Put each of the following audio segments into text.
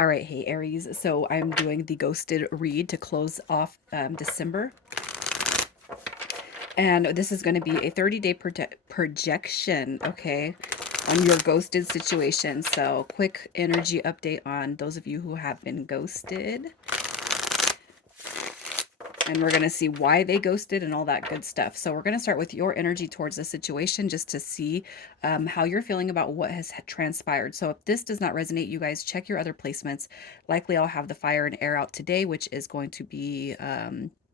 All right, hey Aries. So I'm doing the ghosted read to close off December. And this is going to be a 30-day projection, okay, on your ghosted situation. So quick energy update on those of you who have been ghosted. And we're going to see why they ghosted and all that good stuff. So we're going to start with your energy towards the situation just to see how you're feeling about what has transpired. So if this does not resonate, you guys check your other placements. Likely I'll have the fire and air out today, which is going to be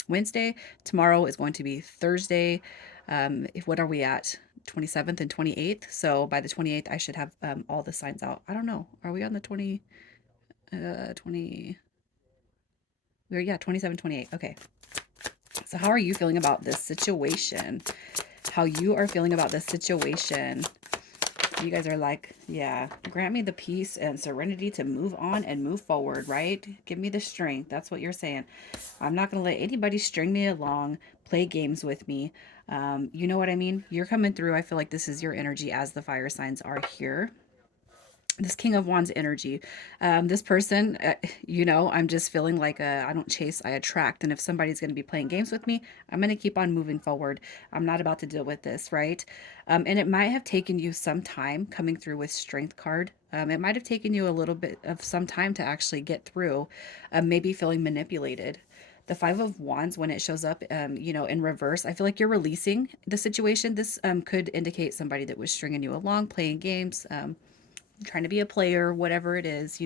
Wednesday. Tomorrow is going to be Thursday. What are we at? 27th and 28th. So by the 28th, I should have all the signs out. I don't know. Are we on the 20? We're, yeah, 27, 28. Okay. So how are you feeling about this situation? How you are feeling about this situation? You guys are like, yeah, grant me the peace and serenity to move on and move forward, right? Give me the strength. That's what you're saying. I'm not going to let anybody string me along, play games with me. You know what I mean? You're coming through. I feel like this is your energy as the fire signs are here. This King of Wands energy. This person, I'm just feeling like I don't chase, I attract. And if somebody's going to be playing games with me, I'm going to keep on moving forward. I'm not about to deal with this, right? And it might have taken you some time coming through with Strength card. It might have taken you a little bit of some time to actually get through, maybe feeling manipulated. The Five of Wands, when it shows up, in reverse, I feel like you're releasing the situation. This could indicate somebody that was stringing you along, playing games, trying to be a player, whatever it is,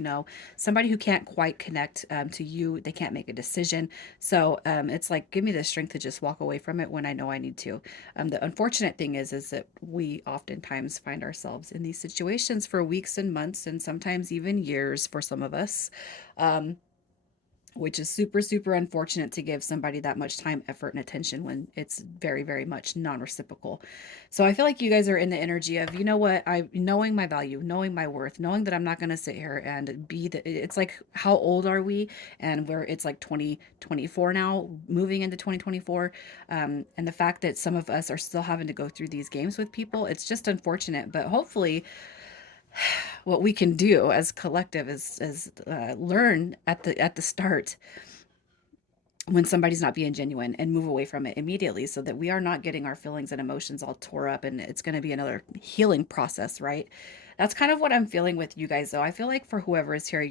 somebody who can't quite connect to you. They can't make a decision. So it's like, give me the strength to just walk away from it when I know I need to. The unfortunate thing is that we oftentimes find ourselves in these situations for weeks and months and sometimes even years for some of us. Um, which is super, super unfortunate to give somebody that much time, effort, and attention when it's very, very much non-reciprocal. So I feel like you guys are in the energy of, you know what, I knowing my value, knowing my worth, knowing that I'm not going to sit here and be the, it's like, how old are we? And where it's like 2024 now, moving into 2024. And the fact that some of us are still having to go through these games with people, it's just unfortunate. But hopefully what we can do as collective is learn at the start when somebody's not being genuine and move away from it immediately so that we are not getting our feelings and emotions all tore up, and it's going to be another healing process, right? That's kind of what I'm feeling with you guys, though. I feel like for whoever is here,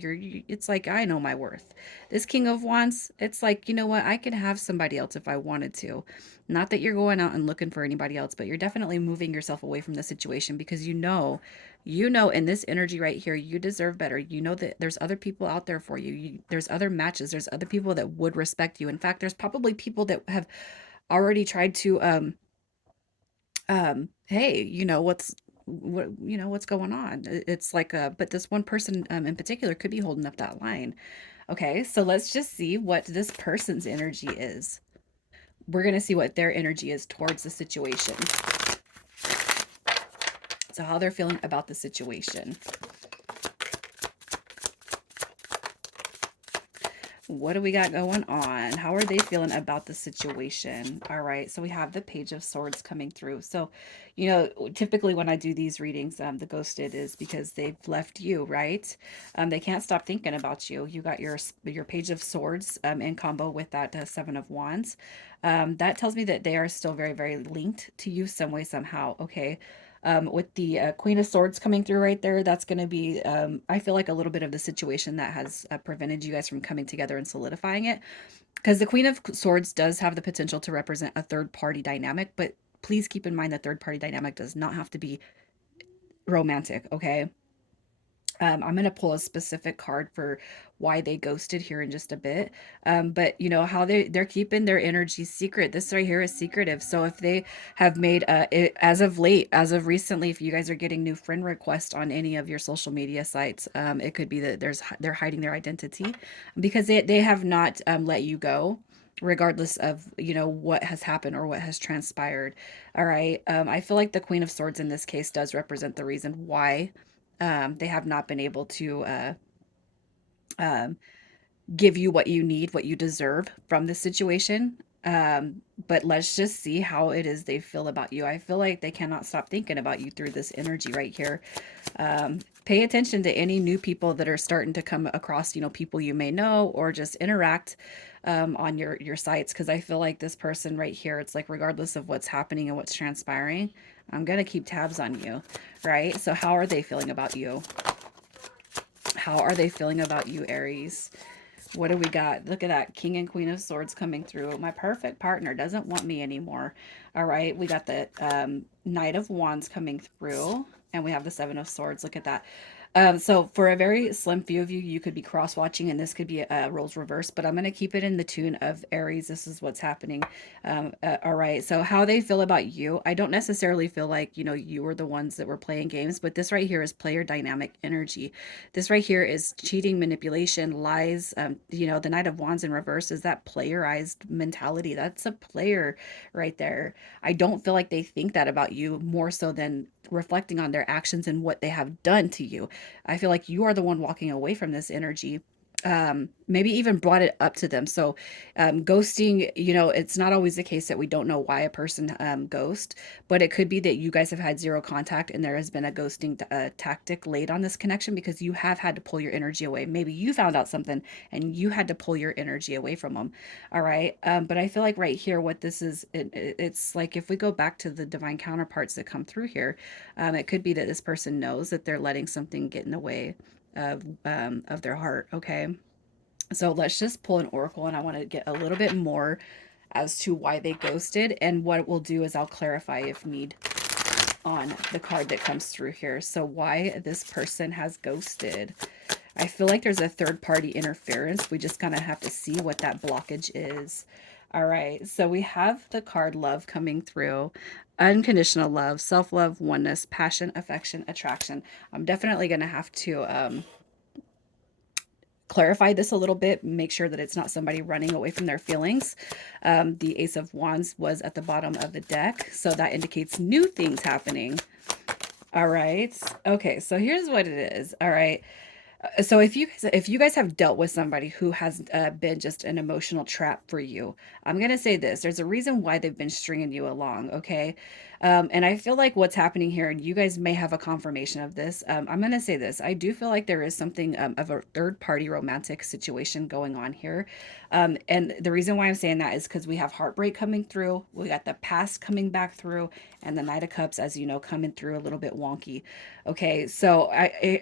it's like, I know my worth. This King of Wands, it's like, you know what, I can have somebody else if I wanted to. Not that you're going out and looking for anybody else, but you're definitely moving yourself away from the situation because you know in this energy right here, you deserve better. You know that there's other people out there for you. There's other matches. There's other people that would respect you. In fact, there's probably people that have already tried to hey, what's going on. It's like but this one person in particular could be holding up that line. Okay, so let's just see what this person's energy is. We're going to see what their energy is towards the situation. So how they're feeling about the situation. What do we got going on? How are they feeling about the situation? All right, so we have the Page of Swords coming through. So, typically when I do these readings, the ghosted is because they've left you, right? They can't stop thinking about you. You got your Page of Swords in combo with that Seven of Wands. That tells me that they are still very, very linked to you some way, somehow. Okay, with the Queen of Swords coming through right there, that's going to be, I feel like, a little bit of the situation that has prevented you guys from coming together and solidifying it. Because the Queen of Swords does have the potential to represent a third party dynamic, but please keep in mind that third party dynamic does not have to be romantic, okay? I'm going to pull a specific card for why they ghosted here in just a bit. But you know how they're keeping their energy secret. This right here is secretive. So if they have made as of late, as of recently, if you guys are getting new friend requests on any of your social media sites, it could be that they're hiding their identity because they have not let you go regardless of what has happened or what has transpired. All right, I feel like the Queen of Swords in this case does represent the reason why they have not been able to um, give you what you need, what you deserve from this situation. But let's just see how it is they feel about you. I feel like they cannot stop thinking about you through this energy right here. Pay attention to any new people that are starting to come across, people you may know or just interact on your sites. Because I feel like this person right here, it's like regardless of what's happening and what's transpiring, I'm going to keep tabs on you, right? So how are they feeling about you? How are they feeling about you, Aries? What do we got? Look at that. King and Queen of Swords coming through. My perfect partner doesn't want me anymore. All right. We got the Knight of Wands coming through. And we have the Seven of Swords. Look at that. So for a very slim few of you, you could be cross-watching and this could be a roles reverse, but I'm going to keep it in the tune of Aries. This is what's happening. All right. So how they feel about you. I don't necessarily feel like, you were the ones that were playing games, but this right here is player dynamic energy. This right here is cheating, manipulation, lies. The Knight of Wands in reverse is that playerized mentality. That's a player right there. I don't feel like they think that about you more so than reflecting on their actions and what they have done to you. I feel like you are the one walking away from this energy, maybe even brought it up to them. So, ghosting, it's not always the case that we don't know why a person ghost, but it could be that you guys have had zero contact and there has been a ghosting tactic laid on this connection because you have had to pull your energy away. Maybe you found out something and you had to pull your energy away from them. All right. But I feel like right here, what this is, it's like if we go back to the divine counterparts that come through here, it could be that this person knows that they're letting something get in the way of their heart. Okay. So let's just pull an oracle, and I want to get a little bit more as to why they ghosted. And what we'll do is I'll clarify if need on the card that comes through here. So why this person has ghosted. I feel like there's a third party interference. We just kind of have to see what that blockage is. All right. So we have the card love coming through. Unconditional love, self love, oneness, passion, affection, attraction. I'm definitely going to have to clarify this a little bit, make sure that it's not somebody running away from their feelings. The Ace of Wands was at the bottom of the deck, so that indicates new things happening. All right. Okay, so here's what it is. All right. So if you guys have dealt with somebody who has been just an emotional trap for you, I'm gonna say this: there's a reason why they've been stringing you along, okay? And I feel like what's happening here, and you guys may have a confirmation of this. I'm gonna say this: I do feel like there is something of a third party romantic situation going on here, and the reason why I'm saying that is because we have heartbreak coming through, we got the past coming back through, and the Knight of Cups, as you know, coming through a little bit wonky. Okay, so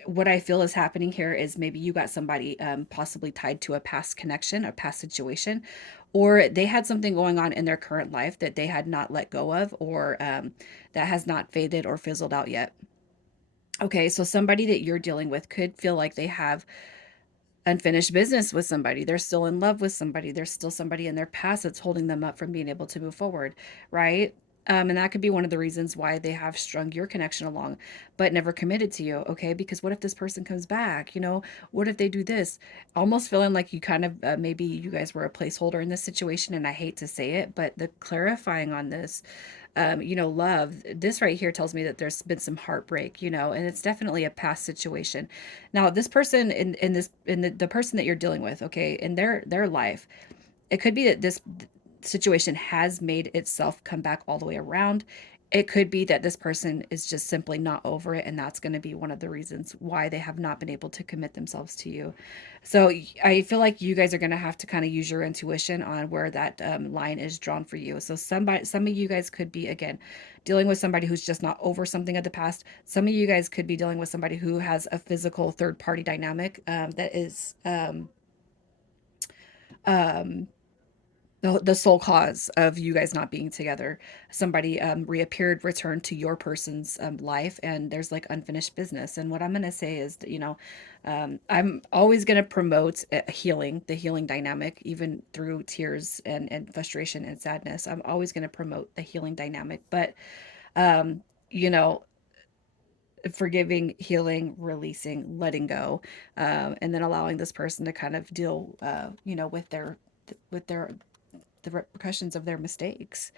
what I feel is happening here is maybe you got somebody possibly tied to a past connection, a past situation, or they had something going on in their current life that they had not let go of, or that has not faded or fizzled out yet. Okay, so somebody that you're dealing with could feel like they have unfinished business with somebody. They're still in love with somebody. There's still somebody in their past that's holding them up from being able to move forward, right? And that could be one of the reasons why they have strung your connection along, but never committed to you. Okay. Because what if this person comes back? What if they do this? Almost feeling like you kind of, maybe you guys were a placeholder in this situation. And I hate to say it, but the clarifying on this, love, this right here tells me that there's been some heartbreak, and it's definitely a past situation. Now, this person in the person that you're dealing with, okay, in their life, it could be that this situation has made itself come back all the way around. It could be that this person is just simply not over it, and that's going to be one of the reasons why they have not been able to commit themselves to you. So I feel like you guys are going to have to kind of use your intuition on where that line is drawn for you. So some of you guys could be, again, dealing with somebody who's just not over something of the past. Some of you guys could be dealing with somebody who has a physical third party dynamic that is um, the sole cause of you guys not being together. Somebody reappeared, returned to your person's life, and there's like unfinished business. And what I'm going to say is that, I'm always going to promote healing, the healing dynamic, even through tears and frustration and sadness. I'm always going to promote the healing dynamic. But, um, you know, forgiving, healing, releasing, letting go, and then allowing this person to kind of deal, with their the repercussions of their mistakes.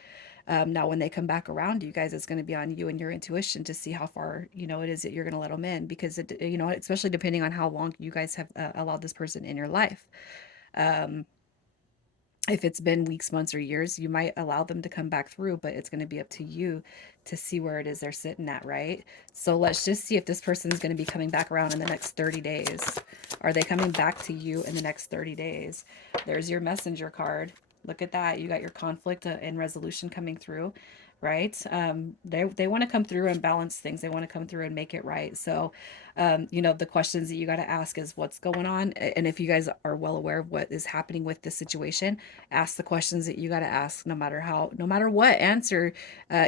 Now, when they come back around, you guys, it's going to be on you and your intuition to see how far it is that you're going to let them in, because especially depending on how long you guys have allowed this person in your life. Um, If it's been weeks, months, or years, you might allow them to come back through, but it's going to be up to you to see where it is they're sitting at, right? So let's just see if this person is going to be coming back around in the next 30 days. Are they coming back to you in the next 30 days? There's your messenger card. Look at that. You got your conflict and resolution coming through, right? They want to come through and balance things. They want to come through and make it right. So, you know, the questions that you got to ask is what's going on. And if you guys are well aware of what is happening with this situation, ask the questions that you got to ask, no matter what answer,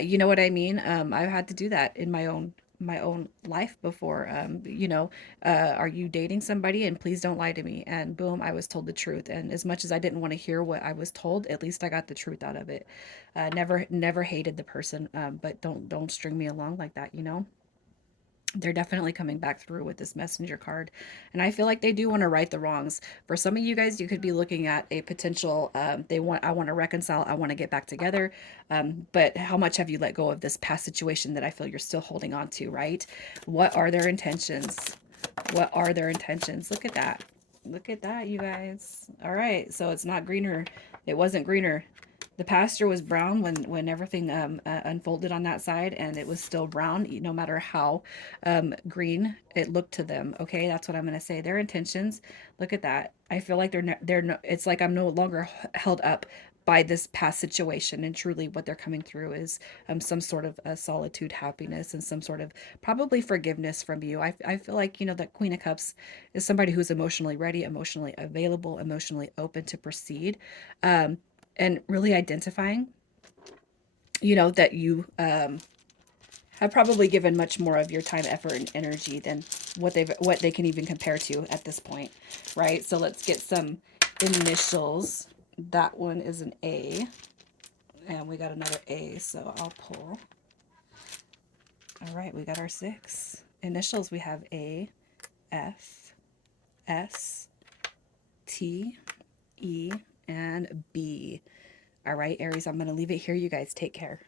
you know what I mean? I've had to do that in my own life before. You know, are you dating somebody? And please don't lie to me. And boom, I was told the truth. And as much as I didn't want to hear what I was told, at least I got the truth out of it. Never hated the person, but don't string me along like that. You know, they're definitely coming back through with this messenger card, and I feel like they do want to right the wrongs. For some of you guys, you could be looking at a potential, I want to reconcile, I want to get back together, but how much have you let go of this past situation that I feel you're still holding on to, right? What are their intentions? What are their intentions? Look at that. Look at that, you guys. All right, so it's not greener. It wasn't greener. The pasture was brown when everything unfolded on that side, and it was still brown, no matter how green it looked to them. Okay, that's what I'm gonna say. Their intentions. Look at that. I feel like they're no, it's like I'm no longer held up by this past situation, and truly what they're coming through is some sort of solitude, happiness, and some sort of probably forgiveness from you. I feel like, you know, that Queen of Cups is somebody who's emotionally ready, emotionally available, emotionally open to proceed, um, and really identifying, you know, that you have probably given much more of your time, effort, and energy than what they can even compare to at this point, right? So let's get some initials. That one is an A, and we got another A, so I'll pull. All right, we got our 6 initials. We have A, F, S, T, E, and B. All right, Aries, I'm going to leave it here. You guys take care.